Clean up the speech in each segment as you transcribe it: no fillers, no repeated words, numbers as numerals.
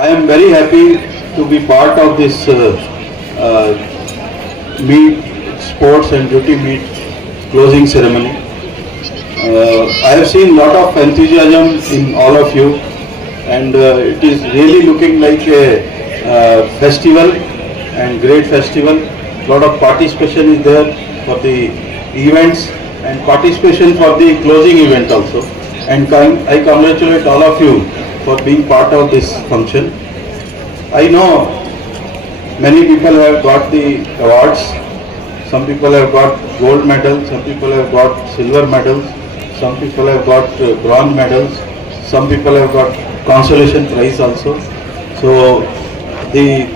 I am very happy to be part of this meet, sports and duty meet closing ceremony. I have seen lot of enthusiasm in all of you, and it is really looking like a festival and great festival. Lot of participation is there for the events and participation for the closing event also. And I congratulate all of you for being part of this function. I know many people have got the awards. Some people have got gold medals, some people have got silver medals, some people have got bronze medals, some people have got consolation prize also. So the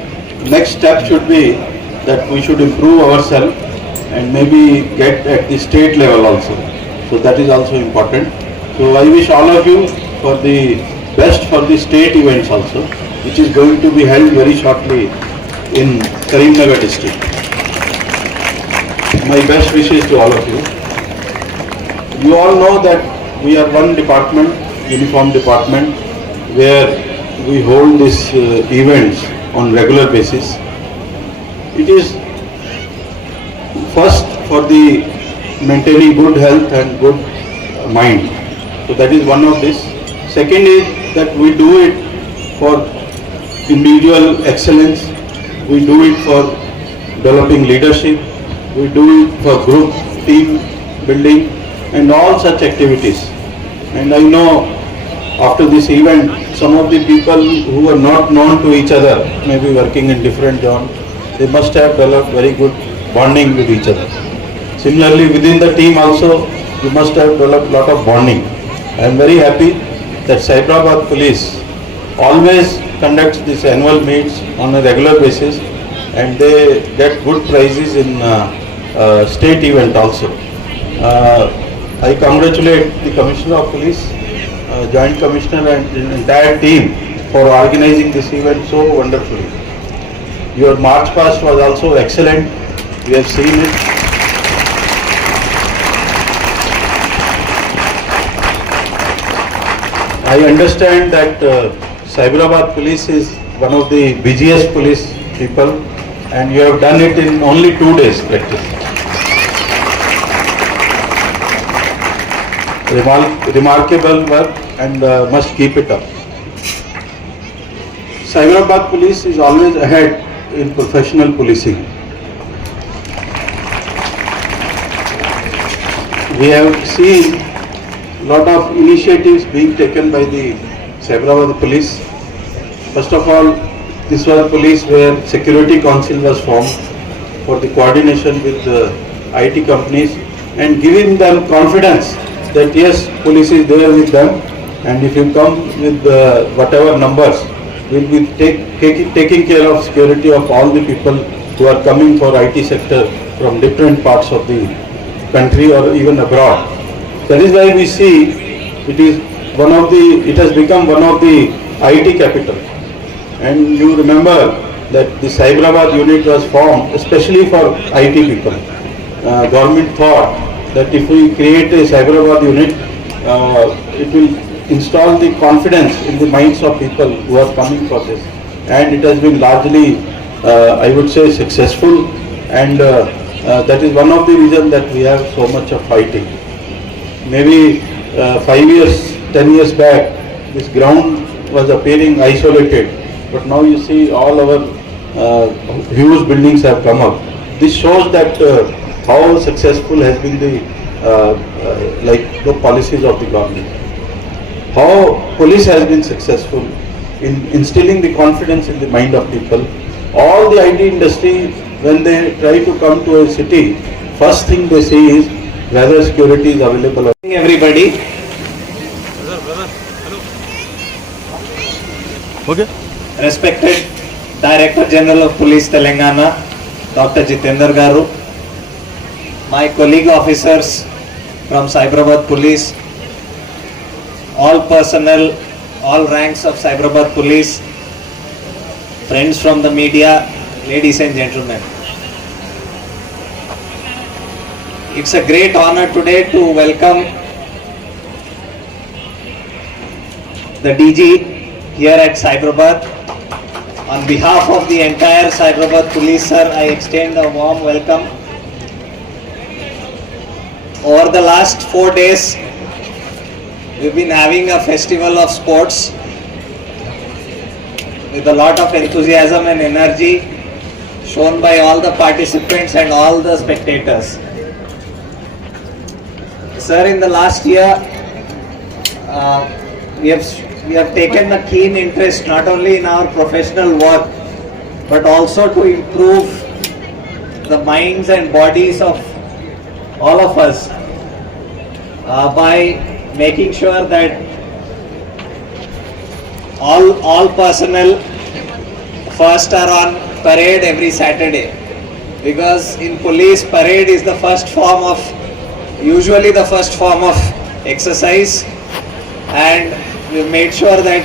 next step should be that we should improve ourselves and maybe get at the state level also. So that is also important. So I wish all of you for the best for the state events also, which is going to be held very shortly in Karimnagar district. My best wishes to all of you. You all know that we are one department, uniform department, where we hold these events on regular basis. It is first for the maintaining good health and good mind. So that is one of this. Second is that we do it for individual excellence. We do it for developing leadership. We do it for group, team building and all such activities. And I know after this event, some of the people who are not known to each other, maybe working in different zones, they must have developed very good bonding with each other. Similarly, within the team also, you must have developed lot of bonding. I am very happy that Cyberabad Police always conducts these annual meets on a regular basis, and they get good prizes in state event also. I congratulate the Commissioner of Police, Joint Commissioner and the entire team for organizing this event so wonderfully. Your march past was also excellent. We have seen it. I understand that Cyberabad Police is one of the busiest police people, and you have done it in only 2 days practice. Remarkable work, and must keep it up. Cyberabad Police is always ahead in professional policing. We have seen lot of initiatives being taken by the Cyberabad Police. First of all, this was police where Security Council was formed for the coordination with the IT companies and giving them confidence that yes, police is there with them, and if you come with whatever numbers, we'll be taking care of security of all the people who are coming for IT sector from different parts of the country or even abroad. That is why we see it has become one of the IT capital. And you remember that the Cyberabad unit was formed especially for IT people. Government thought that if we create a Cyberabad unit, it will install the confidence in the minds of people who are coming for this. And it has been largely, I would say, successful, and that is one of the reasons that we have so much of fighting. Maybe 5 years, 10 years back, this ground was appearing isolated, but now you see all our huge buildings have come up. This shows that how successful has been the policies of the government. How police has been successful in instilling the confidence in the mind of people. All the IT industry, when they try to come to a city, first thing they see is whether security is available. Everybody. Okay. Respected Director General of Police Telangana, Dr. Jitendra Garu, my colleague officers from Cyberabad Police, all personnel, all ranks of Cyberabad Police, friends from the media, ladies and gentlemen. It's a great honor today to welcome the DG here at Cyberabad On behalf of the entire Cyberabad Police, sir, I extend a warm welcome. Over the last 4 days, we've been having a festival of sports with a lot of enthusiasm and energy shown by all the participants and all the spectators. Sir, in the last year, we have taken a keen interest not only in our professional work, but also to improve the minds and bodies of all of us by making sure that all personnel first are on parade every Saturday, because in police parade is the usually the first form of exercise, and we made sure that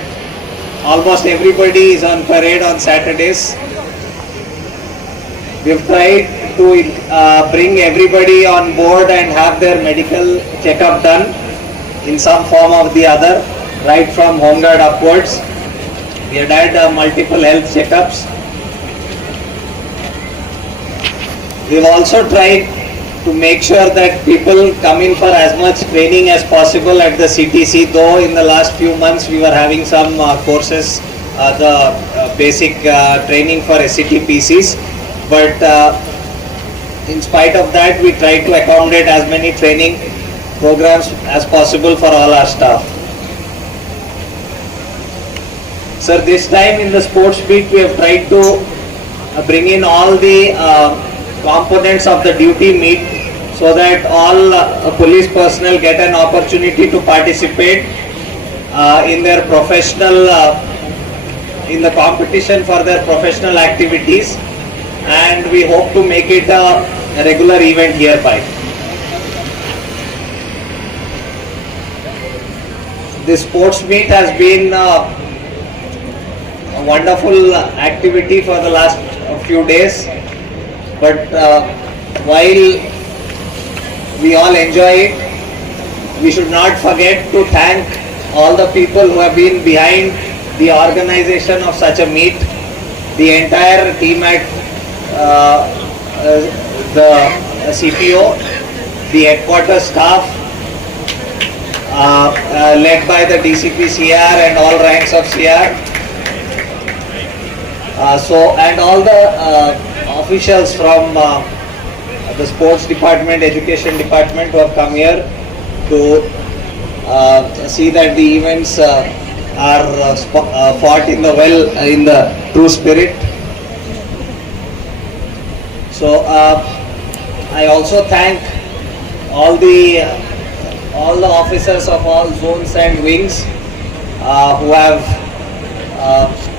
almost everybody is on parade on Saturdays. We've tried to bring everybody on board and have their medical checkup done in some form or the other, right from home guard upwards. We had had multiple health checkups. We've also tried to make sure that people come in for as much training as possible at the CTC, though in the last few months we were having some courses, the basic training for SCTPCs, but in spite of that we tried to accommodate as many training programs as possible for all our staff. Sir, this time in the sports beat we have tried to bring in all the components of the duty meet so that all police personnel get an opportunity to participate in their professional, in the competition for their professional activities, and we hope to make it a regular event hereby. This sports meet has been a wonderful activity for the last few days, but while we all enjoy it, we should not forget to thank all the people who have been behind the organization of such a meet, the entire team at the CPO, the headquarters staff, led by the DCP CR and all ranks of CR, and all the officials from the sports department, education department, who have come here to see that the events are fought in the true spirit. So I also thank all the officers of all zones and wings who have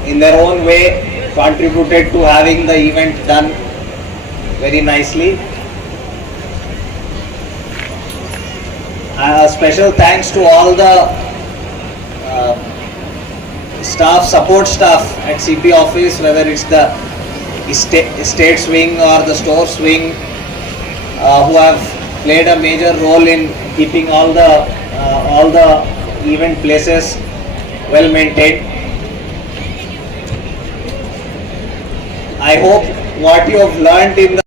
in their own way contributed to having the event done very nicely. Special thanks to all the staff, support staff at CP office, whether it's the estates wing or the stores wing, who have played a major role in keeping all the event places well maintained. I hope what you have learned in the